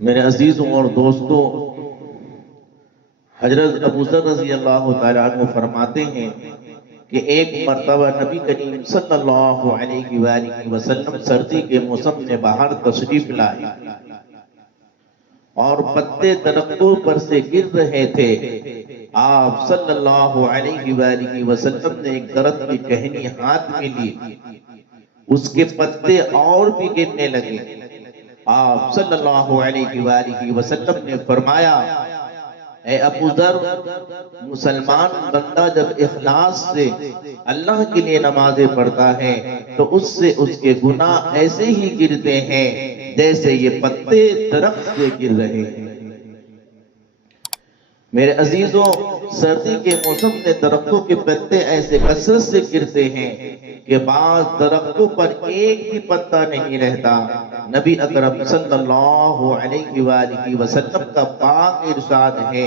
میرے عزیزوں اور دوستوں، حضرت ابو ذر رضی اللہ تعالیٰ عنہ فرماتے ہیں کہ ایک مرتبہ نبی کریم صلی اللہ علیہ وآلہ وسلم سردی کے موسم میں باہر تشریف لائے اور پتے درختوں پر سے گر رہے تھے۔ آپ صلی اللہ علیہ وآلہ وسلم نے ایک درخت کی ٹہنی ہاتھ میں لی، اس کے پتے اور بھی گرنے لگے۔ آپ صلی اللہ علیہ وآلہ وسلم نے فرمایا، اے ابو ذر، مسلمان بندہ جب اخلاص سے اللہ کے لیے نمازیں پڑھتا ہے تو اس سے اس کے گناہ ایسے ہی گرتے ہیں جیسے یہ پتے درخت سے گر رہے ہیں۔ میرے عزیزوں، سردی کے موسم میں درختوں کے پتے ایسے کثرت سے گرتے ہیں کہ بعض درختوں پر ایک بھی پتا نہیں رہتا۔ نبی اکرم صلی اللہ علیہ وآلہ وسلم کا پاک ارشاد ہے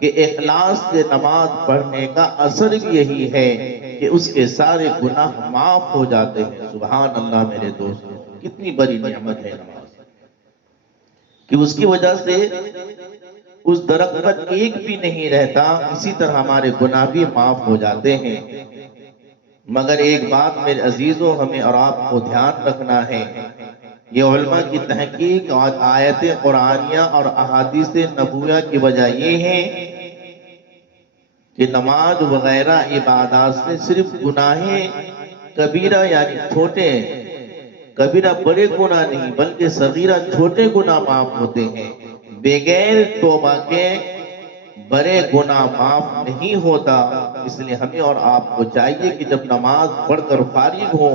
کہ اخلاص سے نماز پڑھنے کا اثر بھی یہی ہے کہ اس کے سارے گناہ معاف ہو جاتے ہیں۔ سبحان اللہ میرے دوستو، کتنی بڑی نعمت ہے نماز کہ اس کی وجہ سے اس درخت پر ایک بھی نہیں رہتا، اسی طرح ہمارے گناہ بھی معاف ہو جاتے ہیں۔ مگر ایک بات میرے عزیزوں ہمیں اور آپ کو دھیان رکھنا ہے، یہ علماء کی تحقیق اور آیت قرآنیہ اور احادیث نبویہ کی وجہ یہ ہے کہ نماز وغیرہ عبادات سے صرف گناہ کبیرہ یعنی چھوٹے، کبیرہ بڑے گناہ نہیں بلکہ صغیرہ چھوٹے گناہ معاف ہوتے ہیں۔ بغیر توبہ کے بڑے گناہ معاف نہیں ہوتا۔ اس لیے ہمیں اور آپ کو چاہیے کہ جب نماز پڑھ کر فارغ ہو،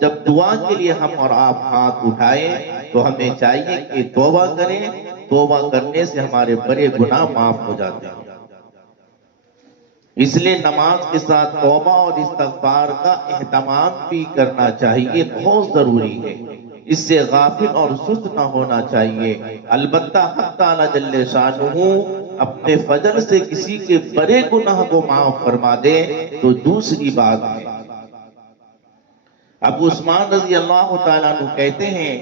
جب دعا کے لیے ہم اور آپ ہاتھ اٹھائیں تو ہمیں چاہیے کہ توبہ کریں۔ توبہ کرنے سے ہمارے بڑے گناہ معاف ہو جاتے ہیں۔ اس لیے نماز کے ساتھ توبہ اور استغفار کا اہتمام بھی کرنا چاہیے، بہت ضروری ہے۔ اس سے غافل اور سست نہ ہونا چاہیے۔ البتہ حق تعالیٰ جل شانہ اپنے فضل سے کسی کے بڑے گناہ کو معاف فرما دے تو دوسری بات ہے۔ ابو عثمان رضی اللہ تعالیٰ عنہ کہتے ہیں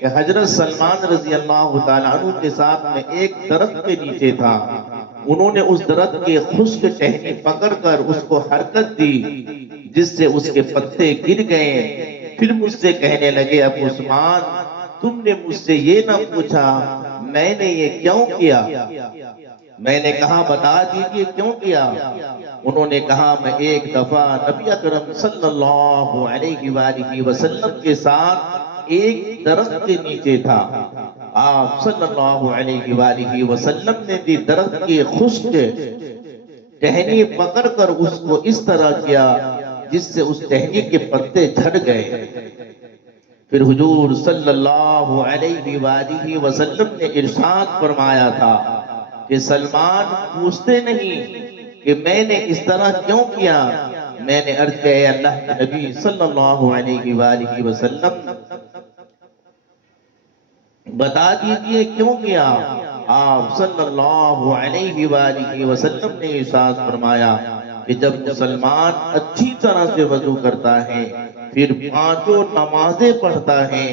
کہ حضرت سلمان رضی اللہ تعالیٰ عنہ کے ساتھ میں ایک درخت کے نیچے تھا۔ انہوں نے اس درخت کے خشک ٹہنی پکڑ کر اس کو حرکت دی جس سے اس کے پتے گر گئے۔ پھر مجھ سے کہنے لگے، ابو عثمان، تم نے مجھ سے یہ نہ پوچھا میں نے یہ کیوں کیا؟ میں نے کہا بتا دیجئے کیوں کیا؟ انہوں نے کہا میں ایک دفعہ نبی اکرم صلی اللہ علیہ وآلہ وسلم کے ساتھ ایک درخت کے نیچے تھا۔ آپ صلی اللہ علیہ وآلہ وسلم نے بھی درخت کی خشک ٹہنی پکڑ کر اس کو اس طرح کیا جس سے اس ٹہنی کے پتے جھڑ گئے۔ پھر حضور صلی اللہ علیہ وآلہ وسلم نے ارشاد فرمایا تھا کہ سلمان پوچھتے نہیں کہ میں نے اس طرح کیوں کیا؟ میں نے عرض کیا، اے اللہ کے نبی صلی اللہ علیہ وآلہ وسلم بتا دیجئے کیوں کیا؟ آپ صلی اللہ علیہ وآلہ وسلم نے ارشاد فرمایا کہ جب مسلمان اچھی طرح سے وضو کرتا ہے پھر پانچوں نمازیں پڑھتا ہے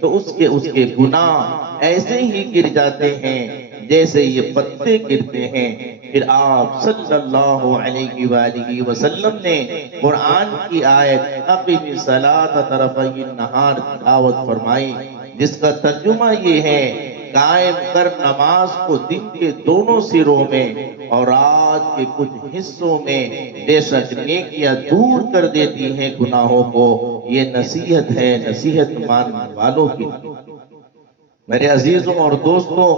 تو اس کے گناہ ایسے ہی گر جاتے ہیں جیسے یہ پتے گرتے ہیں۔ پھر آپ صلی اللہ علیہ وآلہ وسلم نے قرآن کی آیت اقیم الصلاۃ طرفی النہار دعوت فرمائی، جس کا ترجمہ یہ ہے قائم کر نماز کو دن کے دونوں سروں میں اور رات کے کچھ حصوں میں، بے شک نیکیاں دور کر دیتی ہیں گناہوں کو۔ یہ نصیحت ہے نصیحت ماننے والوں کی۔ میرے عزیزوں اور دوستوں،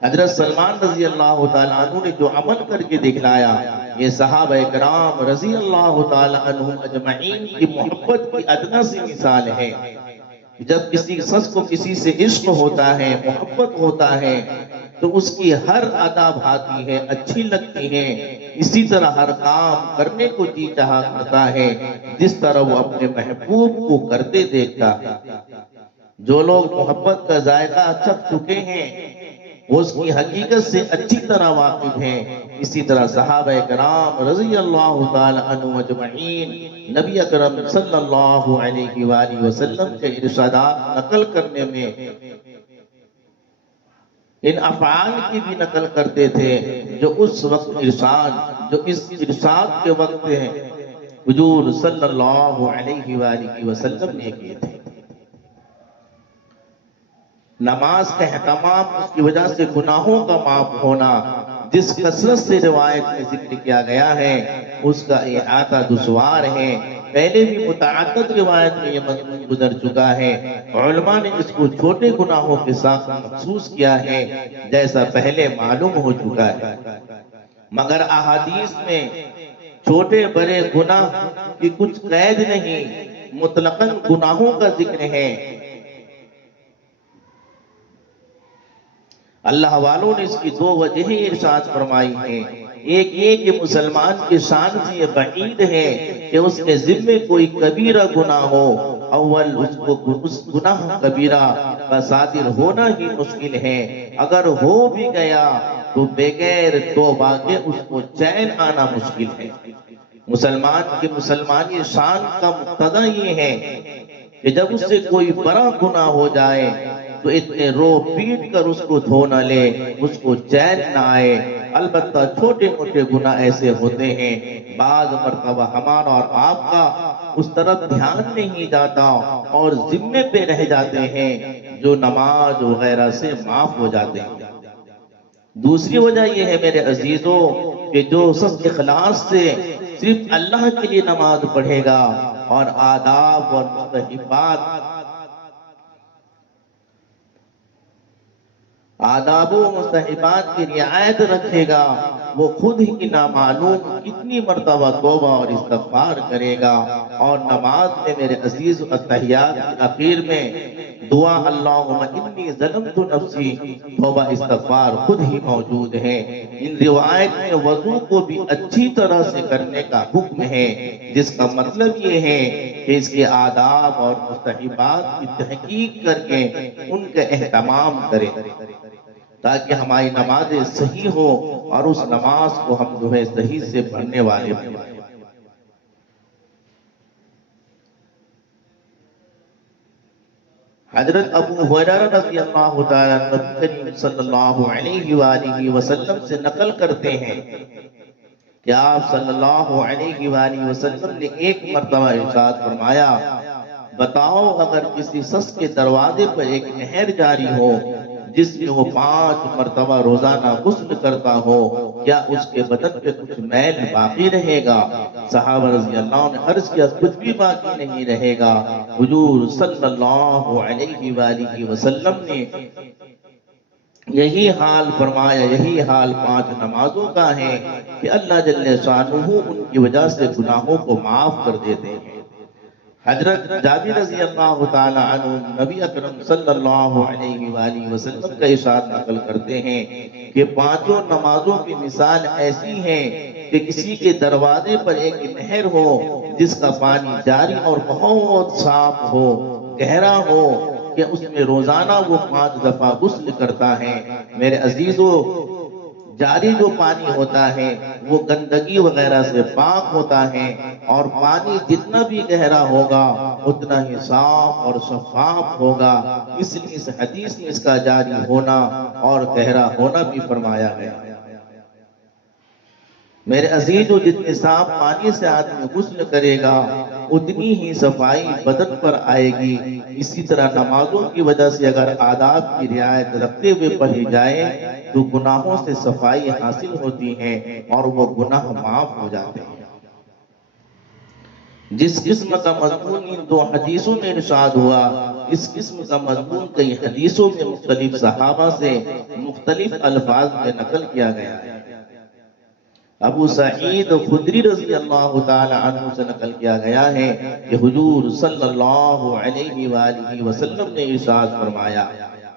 حضرت سلمان رضی اللہ تعالیٰ عنہ نے جو عمل کر کے دکھلایا، یہ صحابہ کرام رضی اللہ تعالیٰ عنہ اجمعین کی محبت کی ادنا سی مثال ہے۔ جب کسی شخص کو کسی سے عشق ہوتا ہے، محبت ہوتا ہے تو اس کی ہر ادا بھاتی ہے، اچھی لگتی ہے، اسی طرح ہر کام کرنے کو جی چاہا کرتا ہے جس طرح وہ اپنے محبوب کو کرتے دیکھتا ہے۔ جو لوگ محبت کا ذائقہ چکھ چکے ہیں وہ اس کی حقیقت سے اچھی طرح واقف ہیں۔ اسی طرح صحابہ کرام رضی اللہ تعالی عنہ اجمعین نبی اکرم صلی اللہ علیہ وآلہ وسلم کے ارشادات نقل کرنے میں ان افعال کی بھی نقل کرتے تھے جو اس وقت جو اس ارشاد کے وقت حضور صلی اللہ علیہ وآلہ وسلم نے کیے تھے۔ نماز کا اہتمام، اس کی وجہ سے گناہوں کا معاف ہونا، جس کثرت سے روایت میں ذکر کیا گیا ہے اس کا احاطہ دشوار ہے۔ پہلے بھی متعدد روایت میں یہ مضمون گزر چکا ہے۔ علماء نے اس کو چھوٹے گناہوں کے ساتھ مخصوص کیا ہے جیسا پہلے معلوم ہو چکا ہے، مگر احادیث میں چھوٹے بڑے گناہ کی کچھ قید نہیں، مطلقاً گناہوں کا ذکر ہے۔ اللہ والوں نے اس کی دو وجہیں ارشاد فرمائی ہیں۔ ایک یہ کہ مسلمان کی شان سے یہ بعید ہے کہ اس کے ذمے کوئی کبیرہ گناہ ہو، اول اس گناہ کبیرہ کا صادر ہونا ہی مشکل ہے، اگر ہو بھی گیا تو بغیر توبہ کے اس کو چین آنا مشکل ہے۔ مسلمان کی مسلمانی شان کا مقتضی یہ ہے کہ جب اس سے کوئی بڑا گناہ ہو جائے تو اتنے رو پیٹ کر اس کو دھو نہ لے، اس کو چین نہ آئے۔ البتہ چھوٹے موٹے گناہ ایسے ہوتے ہیں، بعض مرتبہ ہمارا اور آپ کا اس طرف دھیان نہیں جاتا اور ذمے پہ رہ جاتے ہیں، جو نماز وغیرہ سے معاف ہو جاتے ہیں۔ دوسری وجہ یہ ہے میرے عزیزوں کہ جو شخص اخلاص سے صرف اللہ کے لیے نماز پڑھے گا اور آداب اور و مستحبات کی رعایت رکھے گا، وہ خود ہی نامعلوم کتنی مرتبہ توبہ اور استغفار کرے گا۔ اور نماز میں میرے عزیز التحیات کے اخیر میں دعا اللہم انی ظلمت نفسی، توبہ استغفار خود ہی موجود ہے۔ ان روایت میں وضو کو بھی اچھی طرح سے کرنے کا حکم ہے، جس کا مطلب یہ ہے کہ اس کے آداب اور مستحبات کی تحقیق کر کے ان کا اہتمام کریں تاکہ ہماری نمازیں صحیح ہو اور اس نماز کو ہم جو ہے صحیح سے پڑھنے والے بنیں۔ حضرت ابو ہریرہ رضی اللہ تعالیٰ نبی کریم صلی اللہ علیہ وآلہ وسلم سے نقل کرتے ہیں کہ آپ صلی اللہ علیہ وآلہ وسلم نے ایک مرتبہ ارشاد فرمایا، بتاؤ اگر کسی شخص کے دروازے پر ایک نہر جاری ہو جس میں وہ 5 مرتبہ روزانہ غسل کرتا ہو، کیا اس کے بدن پہ کچھ میل باقی رہے گا؟ صحابہ رضی اللہ عنہ نے عرض کیا، کچھ بھی باقی نہیں رہے گا۔ حضور صلی اللہ علیہ وآلہ وسلم نے یہی حال فرمایا، یہی حال 5 نمازوں کا ہے کہ اللہ جل شانہ ان کی وجہ سے گناہوں کو معاف کر دیتے ہیں۔ حضرت جابر رضی اللہ تعالی عنہ نبی اکرم صلی اللہ علیہ وآلہ وسلم کا ارشاد نقل کرتے ہیں کہ 5 نمازوں کی مثال ایسی ہے کہ کسی کے دروازے پر ایک نہر ہو جس کا پانی جاری اور بہت صاف ہو، گہرا ہو، کہ اس میں روزانہ وہ 5 دفعہ غسل کرتا ہے۔ میرے عزیزو، جاری جو پانی ہوتا ہے وہ گندگی وغیرہ سے پاک ہوتا ہے، اور پانی جتنا بھی گہرا ہوگا اتنا ہی صاف اور شفاف ہوگا۔ اس لیے اس حدیث میں اس کا جاری ہونا اور گہرا ہونا بھی فرمایا گیا۔ میرے عزیزو، جتنے صاف پانی سے آدمی غسل کرے گا اتنی ہی صفائی بدن پر آئے گی۔ اسی طرح نمازوں کی وجہ سے اگر آداب کی رعایت رکھتے ہوئے پڑھی جائے تو گناہوں سے صفائی حاصل ہوتی ہے اور وہ گناہ معاف ہو جاتے ہیں۔ جس قسم کا مضمون ان 2 حدیثوں میں ارشاد ہوا، اس قسم کا مضمون کئی حدیثوں میں مختلف صحابہ سے مختلف الفاظ میں نقل کیا گیا ہے۔ ابو سعید خدری رضی اللہ تعالی عنہ سے نقل کیا گیا ہے کہ حضور صلی اللہ علیہ وآلہ وسلم نے ارشاد فرمایا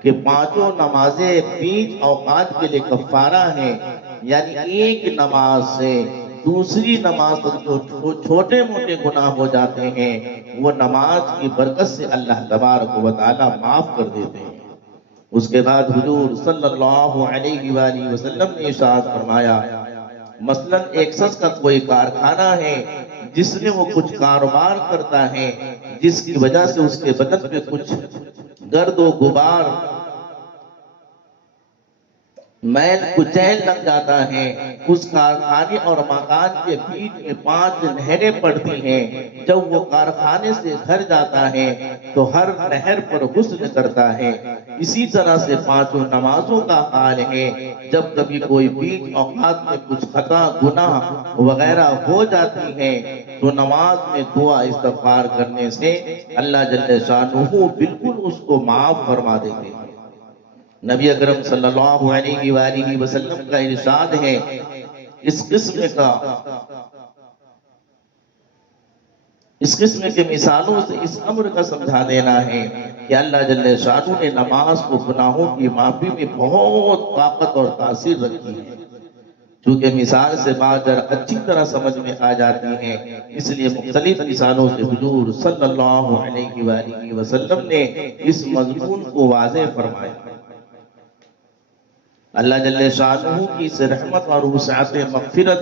کہ 5 نمازیں 5 اوقات کے لیے کفارہ ہیں، یعنی ایک نماز سے دوسری نماز تک جو چھوٹے موٹے گناہ ہو جاتے ہیں وہ نماز کی برکت سے اللہ تبارک و تعالی معاف کر دیتے ہیں۔ اس کے بعد حضور صلی اللہ علیہ وآلہ وسلم نے ارشاد فرمایا، مثلا ایک شخص کا کوئی کارخانہ ہے جس میں وہ کچھ کاروبار کرتا ہے، جس کی وجہ سے اس کے بدن پہ کچھ گرد و غبار میل کچیل لگ جاتا ہے، اس کارخانے اور مکان کے بیچ میں 5 نہریں پڑتی ہیں، جب وہ کارخانے سے گھر جاتا ہے تو ہر نہر پر غسل کرتا ہے۔ اسی طرح سے 5 نمازوں کا حال ہے، جب کبھی کوئی بیچ اوقات میں کچھ خطا گناہ وغیرہ ہو جاتی ہے تو نماز میں دعا استغفار کرنے سے اللہ جل شانہ بالکل اس کو معاف فرما دیتے ہیں۔ نبی اکرم صلی اللہ علیہ وآلہ وسلم کا ارشاد ہے، اس قسم کے مثالوں سے اس امر کا سمجھا دینا ہے کہ اللہ جل شانہ نے نماز کو گناہوں کی معافی میں بہت طاقت اور تاثیر رکھی ہے۔ چونکہ مثال سے بات اچھی طرح سمجھ میں آ جاتی ہے، اس لیے مختلف مثالوں سے حضور صلی اللہ علیہ وآلہ وسلم نے اس مضمون کو واضح فرمایا۔ اللہ جل شانہ کی اس رحمت اور وسعت مغفرت،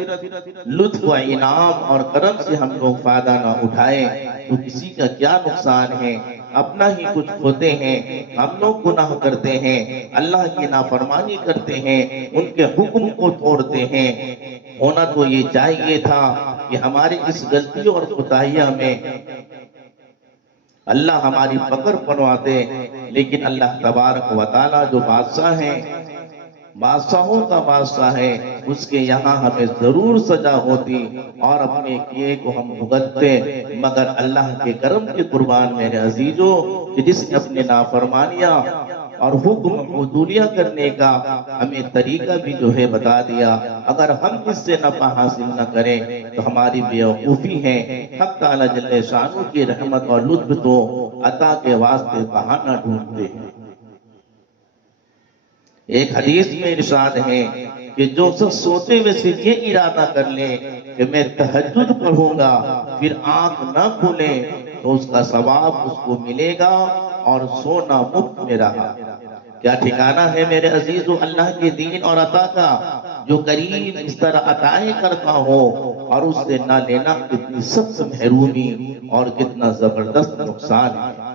لطف و انعام اور کرم سے ہم لوگ فائدہ نہ اٹھائیں تو کسی کا کیا نقصان ہے؟ اپنا ہی کچھ کھوتے ہیں۔ ہم لوگ گناہ کرتے ہیں، اللہ کی نافرمانی کرتے ہیں، ان کے حکم کو توڑتے ہیں۔ ہونا تو یہ چاہیے تھا کہ ہماری اس غلطی اور خطائیاں میں اللہ ہماری پکڑ پڑواتے، لیکن اللہ تبارک و تعالی جو بادشاہ ہیں، بادشاہوں کا بادشاہ ہے، اس کے یہاں ہمیں ضرور سزا ہوتی اور اپنے کیے کو ہم بھگتتے، مگر اللہ کے کرم کے قربان میرے عزیزوں کہ جس نے اپنے نافرمانیاں اور حکم عدولیہ کرنے کا ہمیں طریقہ بھی جو ہے بتا دیا، اگر ہم اس سے نفع حاصل نہ کریں تو ہماری بیوقوفی ہے۔ حق تعالی جل شانہ کی رحمت اور لطف تو عطا کے واسطے بہانہ ڈھونڈتے ہیں۔ ایک حدیث میں ارشاد ہے کہ جو شخص سوتے ہوئے سے یہ ارادہ کر لے کہ میں تہجد پڑھوں گا پھر آنکھ نہ کھولے تو اس کا ثواب اس کو ملے گا اور سونا مفت میں رہا۔ کیا ٹھکانہ ہے میرے عزیزو اللہ کے دین اور عطا کا، جو قریب اس طرح عطائیں کرتا ہو اور اس سے نہ لینا کتنی سخت محرومی اور کتنا زبردست نقصان ہے۔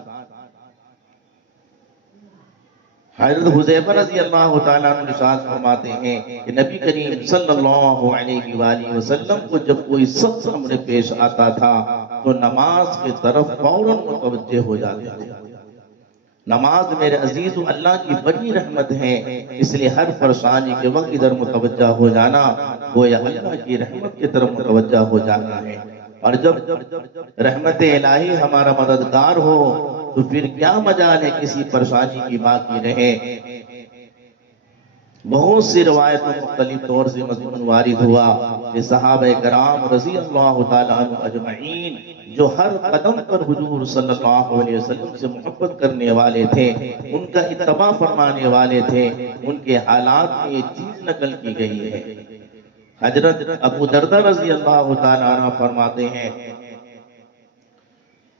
حضرت حذیفہ رضی اللہ تعالیٰ عنہ ارشاد فرماتے ہیں کہ نبی کریم صلی اللہ علیہ وآلہ وسلم کو جب کوئی سخت امر پیش آتا تھا تو نماز کی طرف فوراً متوجہ ہو جاتے تھے۔ نماز میرے عزیز اللہ کی بڑی رحمت ہے، اس لیے ہر پریشانی کے وقت ادھر متوجہ ہو جانا گویا اللہ کی رحمت کی طرف متوجہ ہو جانا ہے۔ اور جب رحمت الہی ہمارا مددگار ہو تو پھر کیا مجال ہے کسی پریشانی کی باقی رہے۔ بہت سی روایتوں مختلف طور سے مضمون وارد ہوا کہ صحابہ کرام رضی اللہ تعالیٰ عنہ اجمعین جو ہر قدم پر حضور صلی اللہ علیہ وسلم سے محبت کرنے والے تھے، ان کا اتباع فرمانے والے تھے، ان کے حالات میں یہ چیز نقل کی گئی ہے۔ حضرت ابو دردہ رضی اللہ تعالیٰ عنہ فرماتے ہیں،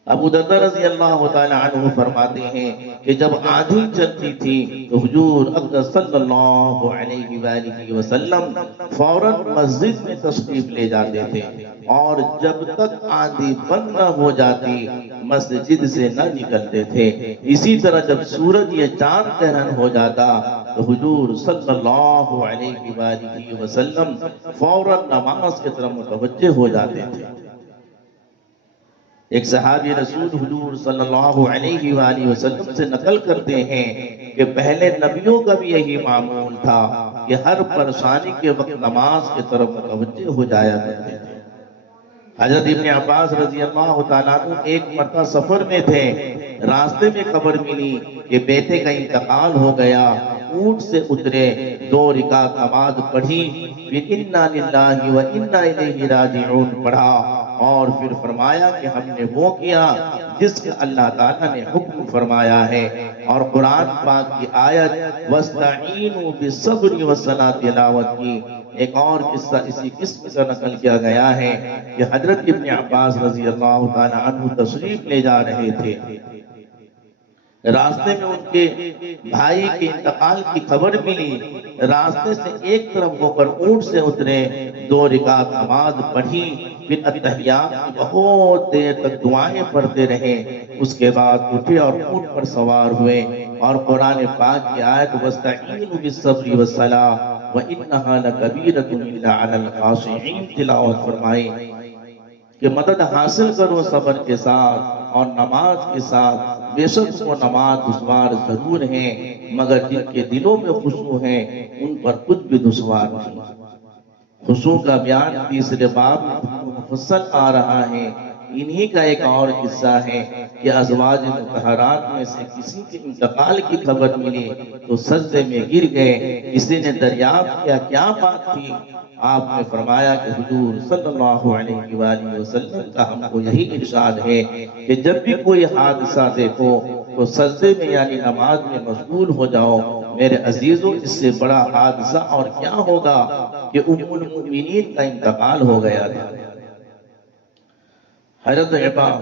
ابو دردہ رضی اللہ تعالیٰ عنہ فرماتے ہیں کہ جب آندھی چلتی تھی تو حضور اقدس صلی اللہ علیہ وآلہ وسلم فوراً مسجد میں تشریف لے جاتے تھے، اور جب تک آندھی بند نہ ہو جاتی مسجد سے نہ نکلتے تھے۔ اسی طرح جب سورج یا چاند گرہن ہو جاتا تو حضور صلی اللہ علیہ وآلہ وسلم فوراً نماز کی طرف متوجہ ہو جاتے تھے۔ ایک صحابی رسول حضور صلی اللہ علیہ وآلہ وسلم سے نقل کرتے ہیں کہ پہلے نبیوں کا بھی یہی معمول تھا کہ ہر پریشانی کے وقت نماز کی طرف متوجہ ہو جایا کرتے تھے۔ حضرت ابن عباس رضی اللہ تعالیٰ عنہ ایک مرتبہ سفر میں تھے، راستے میں خبر ملی کہ بیٹے کا انتقال ہو گیا، اونٹ سے اترے، 2 رکعت نماز پڑھی، پھر انا للہ و انا الیہ راجعون پڑھا، اور پھر فرمایا کہ ہم نے وہ کیا جس کا اللہ تعالیٰ نے حکم فرمایا ہے۔ اور قرآن پاک کی آیت وَاسْتَعِینُوا بِالصَّبْرِ وَالصَّلَاةِ تلاوت کی۔ ایک اور قصہ اسی قسم کا نقل کیا گیا ہے کہ حضرت ابن عباس رضی اللہ تعالیٰ عنہ تشریف لے جا رہے تھے، راستے میں ان کے بھائی کے انتقال کی خبر ملی، راستے سے ایک طرف ہو کر اونٹ سے اترے، 2 رکعت نماز پڑھی، پھر اتحیات کی بہت دیر تک دعائیں پڑھتے رہے، اس کے بعد اٹھے اور اونٹ پر سوار ہوئے اور قرآن پاک کی آیت وَاسْتَعِينُوا بِالصَّبْرِ وَالصَّلَاةِ وَإِنَّهَا لَكَبِيرَةٌ إِلَّا عَلَى الْخَاشِعِينَ تلاوت فرمائی کہ مدد حاصل کرو صبر کے ساتھ اور نماز کے ساتھ، بے شک وہ نماز دشوار ضرور ہیں مگر جن کے دلوں میں خشوع ہے ان پر کچھ بھی دشوار نہیں۔ خشوع کا بیان تیسرے باب میں مفصل آ رہا ہے۔ انہی کا ایک اور قصہ ہے کہ ازواج مطہرات میں سے کسی کے انتقال کی خبر ملی تو سجدے میں گر گئے۔ کسی نے دریافت کیا کیا بات تھی؟ آپ نے فرمایا کہ حضور صلی اللہ علیہ وآلہ وسلم کا ہم کو یہی ارشاد ہے کہ جب بھی کوئی حادثہ دیکھو تو سجدے میں یعنی نماز میں مشغول ہو جاؤ۔ میرے عزیزوں، اس سے بڑا حادثہ اور کیا ہوگا کہ ام المؤمنین کا انتقال ہو گیا تھا۔ حضرت عباد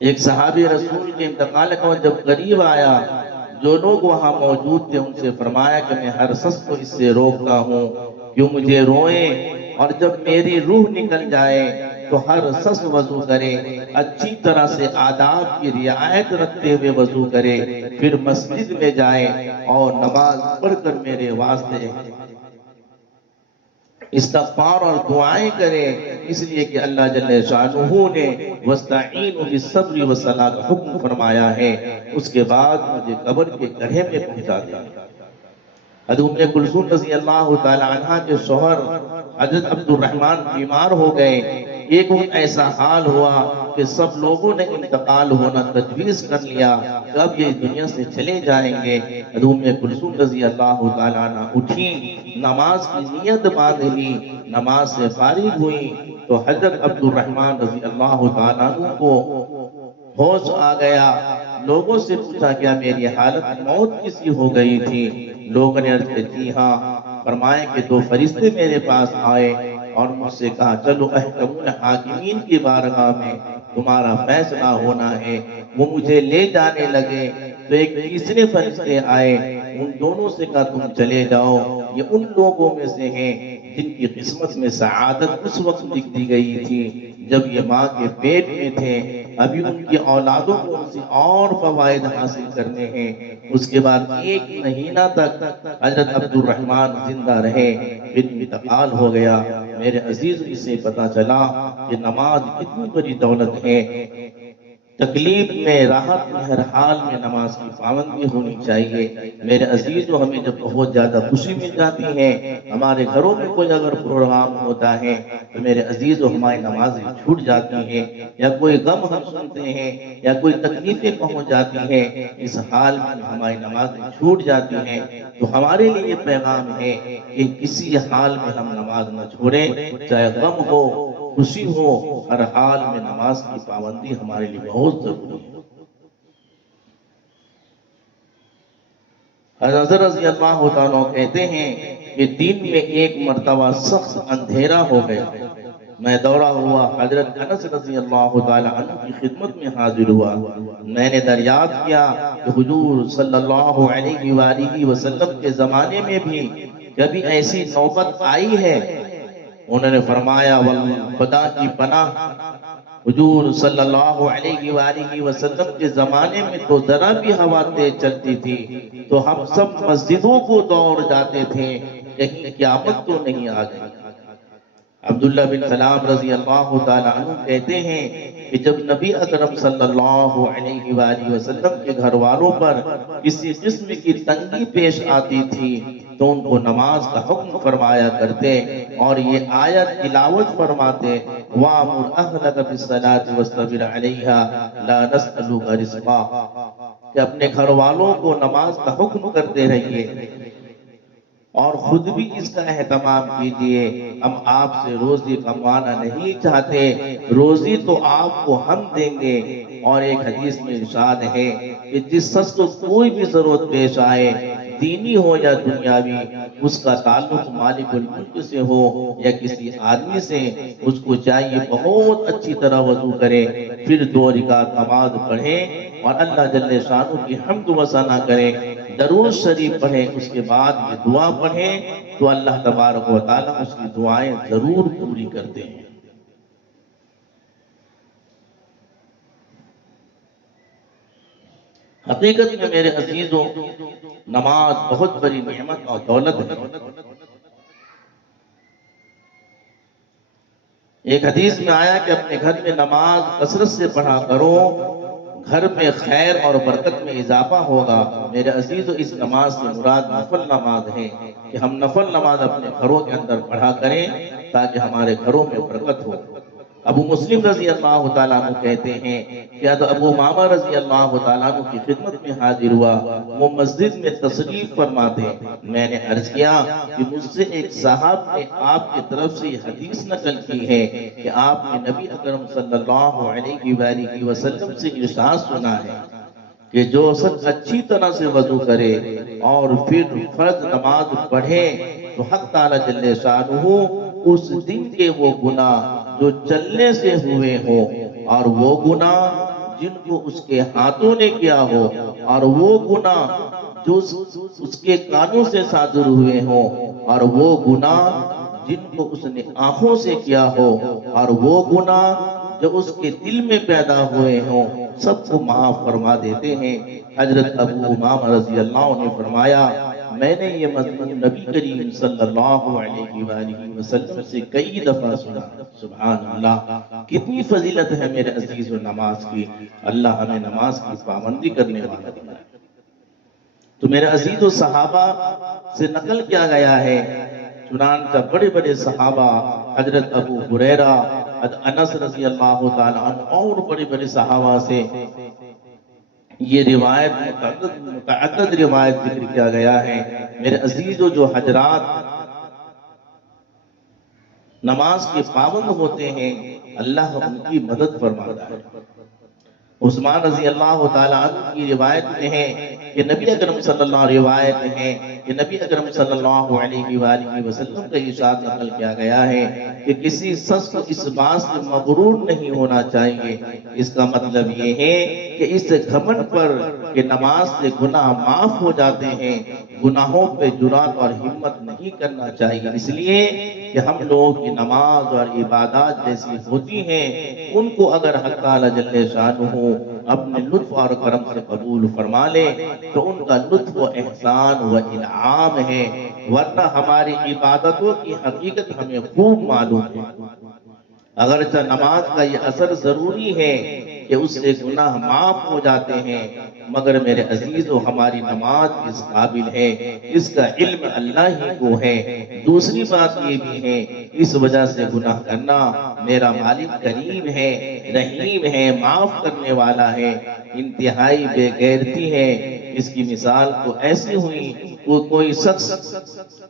ایک صحابی رسول کے انتقال کا وقت جب قریب آیا، جو لوگ وہاں موجود تھے ان سے فرمایا کہ میں ہر شخص کو اس سے روکتا ہوں کیوں مجھے روئیں، اور جب میری روح نکل جائے تو ہر شخص وضو کرے، اچھی طرح سے آداب کی رعایت رکھتے ہوئے وضو کرے، پھر مسجد میں جائے اور نماز پڑھ کر میرے واسطے استغفار اور دعائیں کرے، اس لیے کہ اللہ جل شانہ نے وَاسْتَعِينُوا بِالصَّبْرِ وَالصَّلَاةِ کا حکم فرمایا ہے۔ اس کے بعد مجھے قبر کے گڑھے میں پہنچا دیا۔ حضرت ام کلثوم رضی اللہ تعالی عنہ کے شوہر حضرت عبد الرحمن بیمار ہو گئے۔ ایک وقت ایسا حال ہوا کہ سب لوگوں نے انتقال ہونا تجویز کر لیا کہ اب یہ دنیا سے چلے جائیں گے۔ حضرت ام کلثوم رضی اللہ تعالی عنہ اٹھی، نماز کی نیت باندھ لی، نماز سے فارغ ہوئی تو حضرت عبد الرحمن رضی اللہ تعالی عنہ کو ہوش آ گیا۔ لوگوں سے پوچھا کیا میری حالت موت کسی ہو گئی تھی؟ لوگوں نے عرض کی ہاں۔ فرمایا کہ دو فرشتے میرے پاس آئے اور مجھ سے کہا چلو احکمون حاکمین کی بارگاہ میں تمہارا فیصلہ ہونا ہے۔ وہ مجھے لے جانے لگے تو ایک تیسرے فرشتے آئے، ان دونوں سے کہا تم چلے جاؤ، یہ ان لوگوں میں سے ہیں جن کی قسمت میں سعادت اس وقت لکھ دی گئی تھی جب یہ ماں کے پیٹ میں تھے، ابھی ان کی اولادوں کو ان سے اور فوائد حاصل کرنے ہیں۔ اس کے بعد ایک مہینہ تک حضرت عبد الرحمن زندہ رہے، پھر انتقال ہو گیا۔ میرے عزیز، اس سے پتا چلا کہ نماز کتنی بڑی دولت ہے۔ تکلیف میں، راحت میں، ہر حال میں نماز کی پابندی ہونی چاہیے۔ میرے عزیزو، ہمیں جب بہت زیادہ خوشی مل جاتی ہے، ہمارے گھروں میں کوئی اگر پروگرام ہوتا ہے تو میرے عزیزو ہماری نمازیں چھوٹ جاتی ہیں، یا کوئی غم ہم سنتے ہیں یا کوئی تکلیفیں پہنچ جاتی ہیں، اس حال میں ہماری نمازیں چھوٹ جاتی ہیں۔ تو ہمارے لیے یہ پیغام ہے کہ کسی حال میں ہم نماز نہ چھوڑیں، چاہے غم ہو خوشی ہو، ہر حال میں نماز کی پابندی ہمارے لیے بہت ضروری ہے۔ حضرت رضی اللہ عنہ کہتے ہیں کہ دن میں ایک مرتبہ سخت اندھیرا ہو گیا، میں دوڑا ہوا حضرت انس رضی اللہ تعالی عنہ کی خدمت میں حاضر ہوا۔ میں نے دریافت کیا کہ حضور صلی اللہ علیہ وآلہ وسلم کے زمانے میں بھی کبھی ایسی نوبت آئی ہے؟ انہوں نے فرمایا خدا کی پناہ، حضور صلی اللہ علیہ وآلہ وسلم کے زمانے میں تو ذرا بھی ہوا تیز چلتی تھی تو ہم سب مسجدوں کو دوڑ جاتے تھے، کہیں قیامت تو نہیں آ گئی۔ عبداللہ بن سلام رضی اللہ تعالیٰ عنہ کہتے ہیں کہ جب نبی اکرم صلی اللہ علیہ وآلہ وسلم کے گھر والوں پر کسی قسم کی تنگی پیش آتی تھی تو ان کو نماز کا حکم فرمایا کرتے اور یہ آیت تلاوت فرماتے، وَأْمُرْ أَهْلَكَ بِالصَّلَاةِ وَاصْطَبِرْ عَلَيْهَا لَا نَسْأَلُكَ رِزْقًا، کہ اپنے گھر والوں کو نماز کا حکم کرتے رہیے اور خود بھی اس کا اہتمام کیجئے۔ ہم آپ سے روزی کمانا نہیں چاہتے، روزی تو آپ کو ہم دیں گے۔ اور ایک حدیث میں ارشاد ہے کہ جس شخص کو کوئی بھی ضرورت پیش آئے، دینی ہو یا دنیاوی، اس کا تعلق مالک الملک سے ہو یا کسی آدمی سے، اس کو چاہیے بہت اچھی طرح وضو کرے، پھر 2 رکعت نماز پڑھے اور اللہ جل شانہ کی حمد و ثنا کرے، درود شریف پڑھے، اس کے بعد یہ دعا پڑھے تو اللہ تبارک و تعالیٰ اس کی دعائیں ضرور پوری کرتے ہیں۔ حقیقت میں میرے عزیزوں نماز بہت بڑی نعمت اور دولت ہے۔ ایک حدیث میں آیا کہ اپنے گھر میں نماز کثرت سے پڑھا کرو، گھر میں خیر اور برکت میں اضافہ ہوگا۔ میرے عزیزوں اس نماز سے مراد نفل نماز ہے کہ ہم نفل نماز اپنے گھروں کے اندر پڑھا کریں تاکہ ہمارے گھروں میں برکت ہو۔ ابو مسلم رضی اللہ تعالیٰ عنہ کہتے ہیں کہ ابو امامہ رضی اللہ تعالیٰ عنہ کی خدمت میں حاضر ہوا، وہ مسجد میں تشریف فرماتے ہیں۔ میں نے عرض کیا کہ مجھ سے ایک صاحب نے آپ کی طرف سے یہ حدیث نقل کی ہے کہ آپ نے نبی اکرم صلی اللہ علیہ وآلہ وسلم سے ارشاد سنا ہے کہ جو شخص اچھی طرح سے وضو کرے اور پھر فرض نماز پڑھے تو حق تعالیٰ جل شانہ اس دن کے وہ گناہ جو چلنے سے ہوئے ہو اور وہ گناہ جن کو اس کے ہاتھوں نے کیا ہو اور وہ گناہ جو اس کے کانوں سے صادر ہوئے ہو اور وہ گناہ جن کو اس نے آنکھوں سے کیا ہو اور وہ گناہ جو اس کے دل میں پیدا ہوئے ہوں، سب کو معاف فرما دیتے ہیں۔ حضرت ابو امامہ رضی اللہ عنہ نے فرمایا میں نے یہ مضمون نبی کریم صلی اللہ علیہ وآلہ وسلم سے کئی دفعہ سنا۔ سبحان اللہ، کتنی فضیلت ہے میرے عزیز و نماز کی۔ اللہ ہمیں نماز کی پابندی کرنے والا بنائے۔ تو میرے عزیز و صحابہ سے نقل کیا گیا ہے، چنانچہ بڑے بڑے صحابہ حضرت ابو ہریرہ، انس رضی اللہ تعالیٰ عنہ اور بڑے بڑے صحابہ سے یہ روایت متعدد روایت ذکر کیا گیا ہے۔ میرے عزیزو جو حضرات نماز کے پابند ہوتے ہیں اللہ ان کی مدد فرماتا ہے۔ عثمان رضی اللہ تعالیٰ عنہ کی روایت میں ہے کہ نبی اکرم صلی اللہ علیہ روایت ہے کہ نبی اکرم صلی اللہ علیہ وآلہ وسلم کا ارشاد نقل کیا گیا ہے کہ کسی شخص کو اس بات سے مغرور نہیں ہونا چاہیے۔ اس کا مطلب یہ ہے کہ اس گھمنڈ پر کہ نماز سے گناہ معاف ہو جاتے ہیں، گناہوں پہ جرات اور ہمت نہیں کرنا چاہیے، اس لیے کہ ہم لوگوں کی نماز اور عبادات جیسی ہوتی ہیں ان کو اگر حق تعالیٰ جل شانہ اپنے لطف اور کرم سے قبول فرما لے تو ان کا لطف و احسان و انعام ہے، ورنہ ہماری عبادتوں کی حقیقت ہمیں خوب معلوم ہے۔ اگرچہ نماز کا یہ اثر ضروری ہے کہ اس سے گناہ معاف ہو جاتے ہیں، مگر میرے عزیزو ہماری نماز اس قابل ہے، اس کا علم اللہ ہی کو ہے۔ دوسری بات یہ بھی ہے اس وجہ سے گناہ کرنا، میرا مالک کریم ہے، رحیم ہے، معاف کرنے والا ہے، انتہائی بے غیرتی ہے۔ اس کی مثال تو ایسی ہوئی کوئی شخص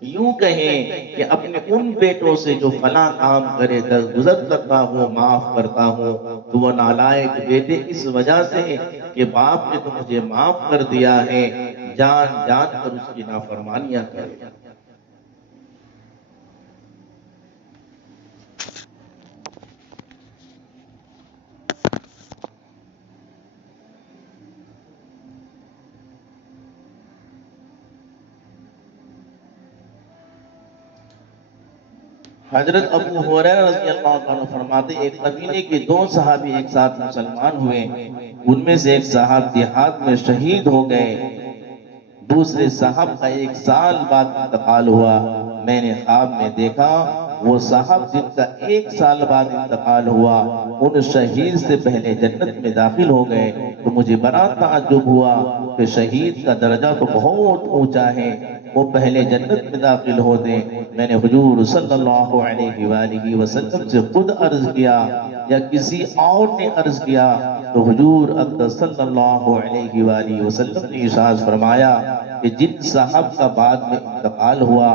یوں کہے کہ اپنے ان بیٹوں سے جو فلاں کام کرے درگزر کرتا ہو معاف کرتا ہو، تو وہ نالائق بیٹے اس وجہ سے کہ باپ نے تو مجھے معاف کر دیا ہے جان جان کر اس کی نافرمانیاں کرے۔ حضرت ابو ہریرہ رضی اللہ عنہ فرماتے ایک قبیلے کے دو صحابی ایک ساتھ مسلمان ہوئے، ان میں سے ایک صاحب دیہات میں شہید ہو گئے، دوسرے صاحب کا 1 سال بعد انتقال ہوا۔ میں نے خواب میں دیکھا وہ صاحب جن کا 1 سال بعد انتقال ہوا ان شہید سے پہلے جنت میں داخل ہو گئے، تو مجھے بڑا تعجب ہوا کہ شہید کا درجہ تو بہت اونچا ہے، وہ پہلے جنت میں داخل ہوتے۔ میں نے حضور صلی اللہ علیہ وآلہ وسلم سے خود عرض کیا یا کسی اور نے عرض کیا تو حضور اقدس صلی اللہ علیہ وآلہ وسلم نے ارشاد فرمایا کہ جن صاحب کا بعد میں انتقال ہوا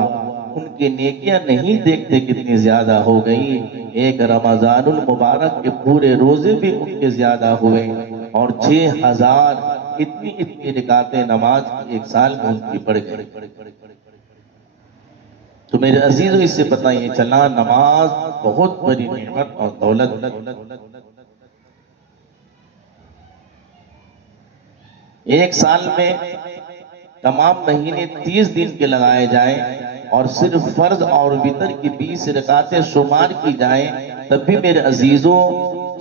ان کی نیکیاں نہیں دیکھتے کتنی زیادہ ہو گئی، ایک رمضان المبارک کے پورے روزے بھی ان کے زیادہ ہوئے اور 6000 اتنی رکعتیں نماز کی 1 سال میں ان کی پڑھ گئی۔ تو میرے عزیزوں اس سے پتہ یہ چلا نماز بہت بڑی نعمت اور دولت۔ 1 سال میں تمام مہینے 30 دن کے لگائے جائیں اور صرف فرض اور وتر کی 20 رکعتیں شمار کی جائیں، تب بھی میرے عزیزوں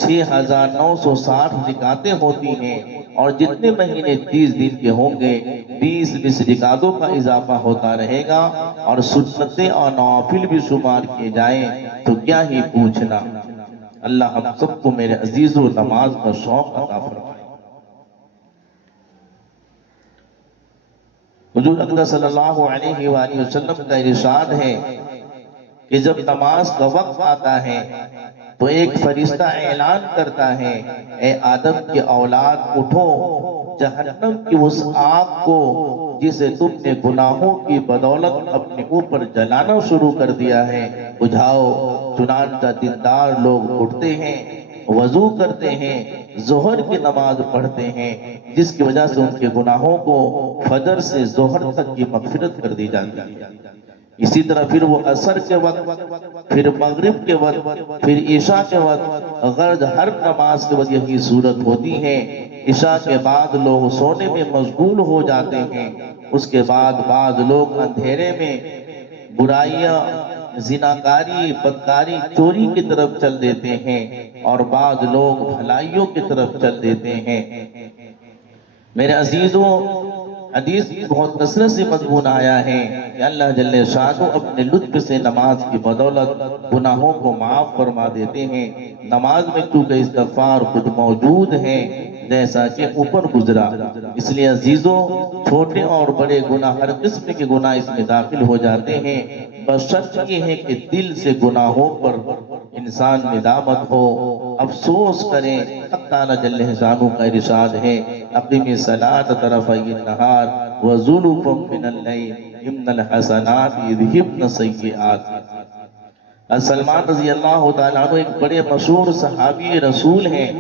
6,960 رکعتیں ہوتی ہیں، اور جتنے مہینے 30 دن کے ہوں گے 20 رکعتوں کا اضافہ ہوتا رہے گا، اور سنتیں اور نوافل بھی شمار کیے جائیں تو کیا ہی پوچھنا۔ اللہ ہم سب کو میرے عزیزو نماز کا شوق عطا فرمائے۔ حضور اقدس صلی اللہ علیہ وآلہ وسلم کا ارشاد ہے کہ جب نماز کا وقت آتا ہے تو ایک فرشتہ اعلان کرتا ہے، اے آدم کی اولاد اٹھو، جہنم کی اس آگ کو جسے تم نے گناہوں کی بدولت اپنے اوپر جلانا شروع کر دیا ہے، بجھاؤ۔ چنانچہ دیندار لوگ اٹھتے ہیں، وضو کرتے ہیں، ظہر کی نماز پڑھتے ہیں، جس کی وجہ سے ان کے گناہوں کو فجر سے ظہر تک کی مغفرت کر دی جاتی ہے۔ اسی طرح پھر وہ عصر کے وقت، پھر مغرب کے وقت، پھر عشاء کے وقت، غرض ہر نماز کے وقت یہی صورت ہوتی ہے۔ عشاء کے بعد لوگ سونے میں مشغول ہو جاتے ہیں، اس کے بعد بعض لوگ اندھیرے میں برائیاں، زناکاری، بدکاری، چوری کی طرف چل دیتے ہیں، اور بعض لوگ بھلائیوں کی طرف چل دیتے ہیں۔ میرے عزیزوں، حدیث بہت کثرت سے مضمون آیا ہے کہ اللہ جل شانہ اپنے لطف سے نماز کی بدولت گناہوں کو معاف فرما دیتے ہیں۔ نماز میں چونکہ استغفار خود موجود ہے جیسا کہ اوپر گزرا، اس لیے عزیزوں چھوٹے اور بڑے گناہ، ہر قسم کے گناہ اس میں داخل ہو جاتے ہیں، بس شرط یہ ہے کہ دل سے گناہوں پر انسان ندامت ہو، افسوس کریں۔ تعالیٰ جل شانہ کا ارشاد ہے، اقیم الصلاۃ طرفی النہار وزلفا من اللیل ان الحسنات یذہبن السیئات۔ سلمان رضی اللہ تعالیٰ عنہ ایک بڑے مشہور صحابی رسول ہیں،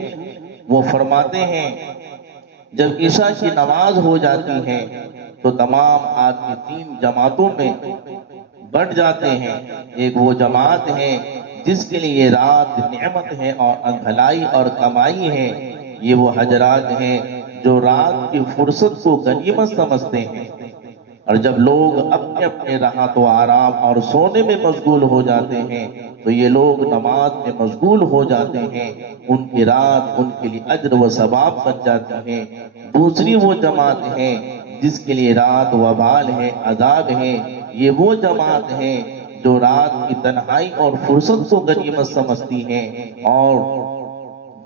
وہ فرماتے ہیں جب عشاء کی نماز ہو جاتی ہے تو تمام آدمی 3 جماعتوں میں بٹ جاتے ہیں۔ ایک وہ جماعت ہے جس کے لیے رات نعمت ہے اور بھلائی اور کمائی ہے، یہ وہ حضرات ہیں جو رات کی فرصت کو غنیمت سمجھتے ہیں، اور جب لوگ اپنے اپنے راحت و آرام اور سونے میں مشغول ہو جاتے ہیں تو یہ لوگ نماز میں مشغول ہو جاتے ہیں، ان کی رات ان کے لیے اجر و ثواب بن جاتی ہے۔ دوسری وہ جماعت ہے جس کے لیے رات وبال ہے، عذاب ہے، یہ وہ جماعت ہے جو رات کی تنہائی اور فرصت کو غنیمت سمجھتی ہے اور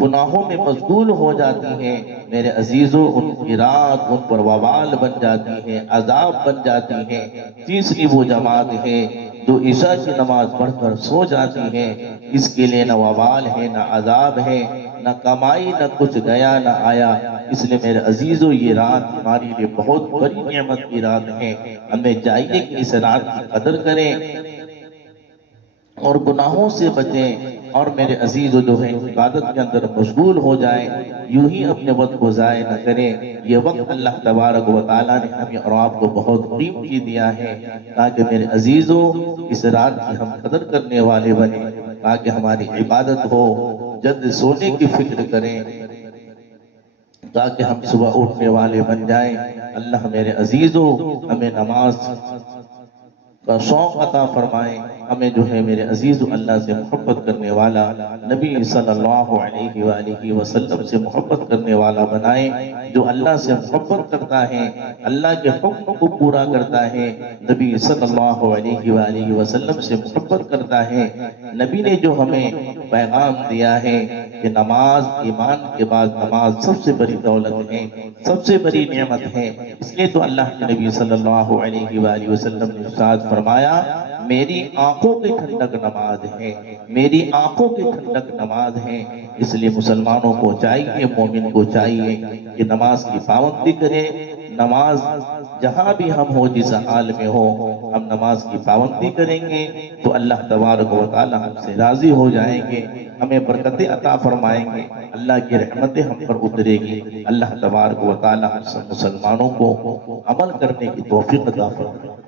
گناہوں میں مشغول ہو جاتی ہے۔ میرے عزیزوں، ان کی رات ان پر وبال بن جاتی ہے، عذاب بن جاتی ہے۔ تیسری وہ جماعت ہے جو عشاء کی نماز پڑھ کر سو جاتی ہے، اس کے لیے نہ وبال ہے، نہ عذاب ہے، نہ کمائی، نہ کچھ گیا نہ آیا۔ اس لیے میرے عزیزوں، یہ رات ہمارے لیے بہت بڑی نعمت کی رات ہے، ہمیں چاہیے کہ اس رات کی قدر کریں اور گناہوں سے بچیں، اور میرے عزیزو جو ہے عبادت کے اندر مشغول ہو جائیں، یوں ہی اپنے وقت کو ضائع نہ کریں۔ یہ وقت اللہ تبارک و تعالیٰ نے ہمیں اور آپ کو بہت قیمتی دیا ہے، تاکہ میرے عزیزو اس رات کی ہم قدر کرنے والے بنیں، تاکہ ہماری عبادت ہو، جلد سونے کی فکر کریں تاکہ ہم صبح اٹھنے والے بن جائیں۔ اللہ میرے عزیزو ہمیں نماز کا شوق عطا فرمائے، ہمیں جو ہے میرے عزیز اللہ سے محبت کرنے والا، نبی صلی اللہ علیہ وآلہ وسلم سے محبت کرنے والا بنائے۔ جو اللہ سے محبت کرتا ہے، اللہ کے حکم کو پورا کرتا ہے، نبی صلی اللہ علیہ وآلہ وسلم سے محبت کرتا ہے۔ نبی نے جو ہمیں پیغام دیا ہے کہ نماز ایمان کے بعد نماز سب سے بڑی دولت ہے، سب سے بڑی نعمت ہے، اس لیے تو اللہ کے نبی صلی اللہ علیہ وآلہ وسلم نے ارشاد فرمایا، میری آنکھوں کی ٹھنڈک نماز ہے، میری آنکھوں کی ٹھنڈک نماز ہے۔ اس لیے مسلمانوں کو چاہیے، مومن کو چاہیے کہ نماز کی پابندی کرے۔ نماز جہاں بھی ہم ہو، جس حال میں ہو، ہم نماز کی پابندی کریں گے تو اللہ تبارک و تعالی ہم سے راضی ہو جائیں گے، ہمیں برکتیں عطا فرمائیں گے، اللہ کی رحمتیں ہم پر اترے گی۔ اللہ تبارک و تعالی ہم سب مسلمانوں کو عمل کرنے کی توفیق عطا فرمائے۔